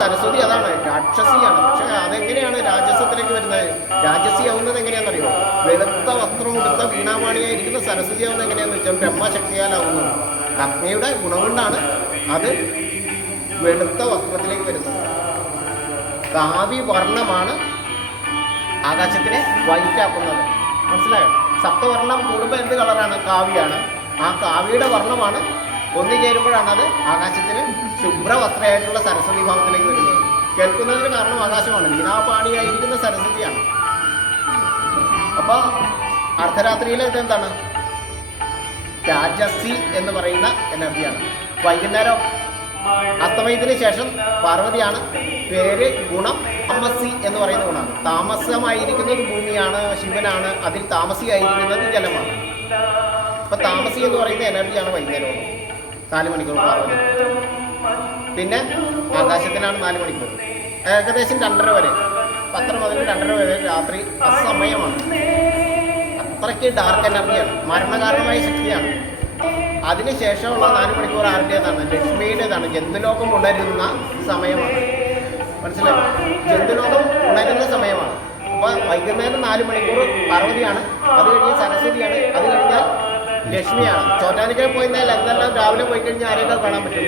സരസ്വതി അതാണ്, രാക്ഷസിയാണ്. പക്ഷെ അതെങ്ങനെയാണ് രാജസത്തിലേക്ക് വരുന്നത്? രാജസി ആവുന്നത് എങ്ങനെയാണെന്നറിയോ? വെളുത്ത വസ്ത്രം കൊടുത്ത വീണാമാണിയായിരിക്കുന്ന സരസ്വതി ആവുന്നത് എങ്ങനെയാണെന്ന് വെച്ചാൽ ബ്രഹ്മശക്തിയാലാവുന്നത്. അഗ്നിയുടെ ഗുണം കൊണ്ടാണ് അത് വെളുത്ത വസ്ത്രത്തിലേക്ക് വരുന്നത്. കാവി വർണ്ണമാണ് ആകാശത്തിനെ വൈറ്റാക്കുന്നത്. മനസ്സിലായോ? സപ്തവർണ്ണം കൂടുമ്പോൾ എന്ത് കളറാണ്? കാവിയാണ്. ആ കാവിയുടെ വർണ്ണമാണ് ഒന്നുചേരുമ്പോഴാണ് അത് ആകാശത്തിന് ശുഭ്രവസ്ത്രയായിട്ടുള്ള സരസ്വതി ഭാവത്തിലേക്ക് വരുന്നത്. കേൾക്കുന്നതിന് കാരണം ആകാശമാണ്, വീണാപാണിയായിരിക്കുന്ന സരസ്വതിയാണ്. അപ്പോൾ അർദ്ധരാത്രിയിലെ ഇതെന്താണ്? രാജസി എന്ന് പറയുന്ന എനർജിയാണ്. വൈകുന്നേരം അസ്തമയത്തിന് ശേഷം പാർവതിയാണ്. പേര് ഗുണം താമസി എന്ന് പറയുന്ന ഗുണമാണ്. താമസമായിരിക്കുന്നത് ഭൂമിയാണ്, ശിവനാണ്. അതിൽ താമസിയായിരിക്കുന്നത് ജലമാണ്. അപ്പോൾ താമസി എന്ന് പറയുന്ന എനർജിയാണ് വൈകുന്നേരം 4 മണിക്കൂർ പാർവതി. പിന്നെ ആകാശത്തിനാണ് 4 മണിക്കൂർ. ഏകദേശം 2:30 വരെ, 10 മുതൽ 2:30 വരെ രാത്രി അസമയമാണ്. അത്രയ്ക്ക് ഡാർക്ക് എനർജിയാണ്, മരണകാരണമായ ശക്തിയാണ്. അതിനുശേഷമുള്ള 4 മണിക്കൂർ ആരുടേതാണ്? ലക്ഷ്മിയുടേതാണ്. ജന്തുലോകം ഉണരുന്ന സമയമാണ്. മനസ്സിലായോ? ജന്തുലോകം ഉണരുന്ന സമയമാണ്. അപ്പോൾ വൈകുന്നേരം 4 മണിക്കൂർ പാർവതിയാണ്, അത് കഴിഞ്ഞ് സരസ്വതിയാണ്, അത് കഴിഞ്ഞാൽ ലക്ഷ്മിയാണ്. ചോറ്റാനിക്കര പോയിരുന്നാൽ എന്തെല്ലാം രാവിലെ പോയി കഴിഞ്ഞാൽ ആരെയൊക്കെ കാണാൻ പറ്റും?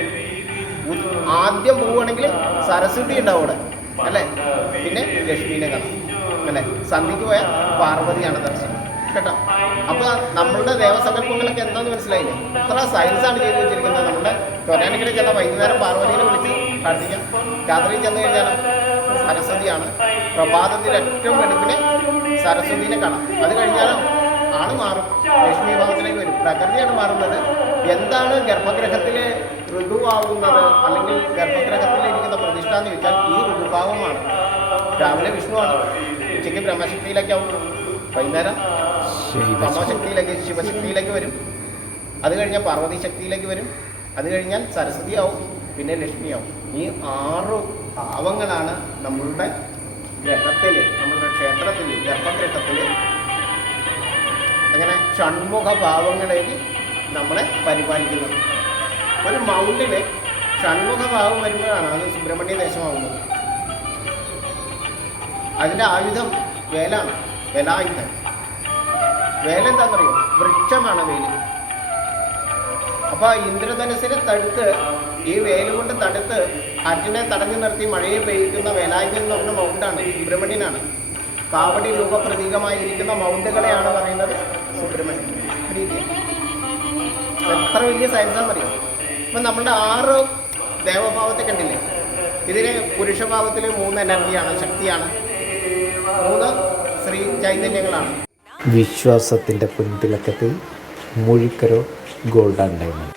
ആദ്യം പോവുകയാണെങ്കിൽ സരസ്വതി ഉണ്ടാവും അവിടെ, അല്ലേ? പിന്നെ ലക്ഷ്മീനെ കാണാം, അല്ലേ? സന്ധ്യക്ക് പോയാൽ പാർവതിയാണ് ദർശനം, കേട്ടോ. അപ്പോൾ നമ്മളുടെ ദേവസങ്കല്പങ്ങളൊക്കെ എന്താണെന്ന് മനസ്സിലായില്ലേ? ഇത്ര സയൻസാണ് ചെയ്ത് വെച്ചിരിക്കുന്നത്. നമ്മുടെ ചോറ്റാനിക്കര ചെന്ന വൈകുന്നേരം പാർവതിനെ വിളിച്ച് പ്രാർത്ഥിക്കാം. രാത്രി ചെന്ന് കഴിഞ്ഞാൽ സരസ്വതിയാണ്. പ്രഭാതത്തിൽ ഏറ്റവും വെളുപ്പിന് സരസ്വതിനെ കാണാം. അത് കഴിഞ്ഞാലും ആണ് മാറും, ലക്ഷ്മി ഭാവത്തിലേക്ക് വരും. പ്രകൃതിയാണ് മാറുന്നത്. എന്താണ് ഗർഭഗ്രഹത്തിൽ ഋതുവാകുന്നത് അല്ലെങ്കിൽ ഗർഭഗ്രഹത്തിലിരിക്കുന്ന പ്രതിഷ്ഠ എന്ന് ചോദിച്ചാൽ ഈ ഋതുഭാവമാണ്. രാവിലെ വിഷ്ണുവാണ്, ഉച്ചയ്ക്ക് ബ്രഹ്മശക്തിയിലേക്കാവും, വൈകുന്നേരം ബ്രഹ്മശക്തിയിലേക്ക് ശിവശക്തിയിലേക്ക് വരും. അത് കഴിഞ്ഞാൽ പാർവതി ശക്തിയിലേക്ക് വരും. അത് കഴിഞ്ഞാൽ സരസ്വതി ആവും, പിന്നെ ലക്ഷ്മിയാവും. ഈ 6 ഭാവങ്ങളാണ് നമ്മളുടെ ഗ്രഹത്തിൽ, നമ്മളുടെ ക്ഷേത്രത്തിൽ, ഗർഭഗ്രഹത്തിൽ അങ്ങനെ ഷൺമുഖ ഭാവങ്ങളിലേക്ക് നമ്മളെ പരിപാലിക്കുന്നത്. ഒരു മൗണ്ടിൽ ഷൺമുഖ ഭാവം വരുമ്പോഴാണ് അത് സുബ്രഹ്മണ്യ ദേശമാവുന്നത്. അതിൻ്റെ ആയുധം വേലാണ്, വേലായുധം. വേല എന്താണെന്നറിയോ? വൃക്ഷമാണ് വേല്. അപ്പോൾ ഇന്ദ്രധനുസിനെ തടുത്ത്, ഈ വേല് കൊണ്ട് തടുത്ത് അറ്റിനെ തടഞ്ഞു നിർത്തി മഴയെ പെയ്യിക്കുന്ന വേലായുധം എന്ന് പറഞ്ഞ മൗണ്ടാണ്, സുബ്രഹ്മണ്യനാണ്. കാവടി രൂപ പ്രതീകമായിരിക്കുന്ന മൗണ്ടുകളെയാണ് പറയുന്നത് സുബ്രഹ്മണ്യൻ. എത്ര വലിയ സയൻസാണെന്നറിയോ? ഇപ്പം നമ്മളുടെ 6 ദേവഭാവത്തെ കണ്ടില്ലേ? ഇതിന് പുരുഷഭാവത്തിൽ 3 എനർജിയാണ്, ശക്തിയാണ്. 3 ശ്രീ ചൈതന്യങ്ങളാണ്. വിശ്വാസത്തിൻ്റെ പിന്തിളക്കത്തിൽ മുഴിക്കരോ ഗോൾഡ് ആൻഡ് ഡയമണ്ട്.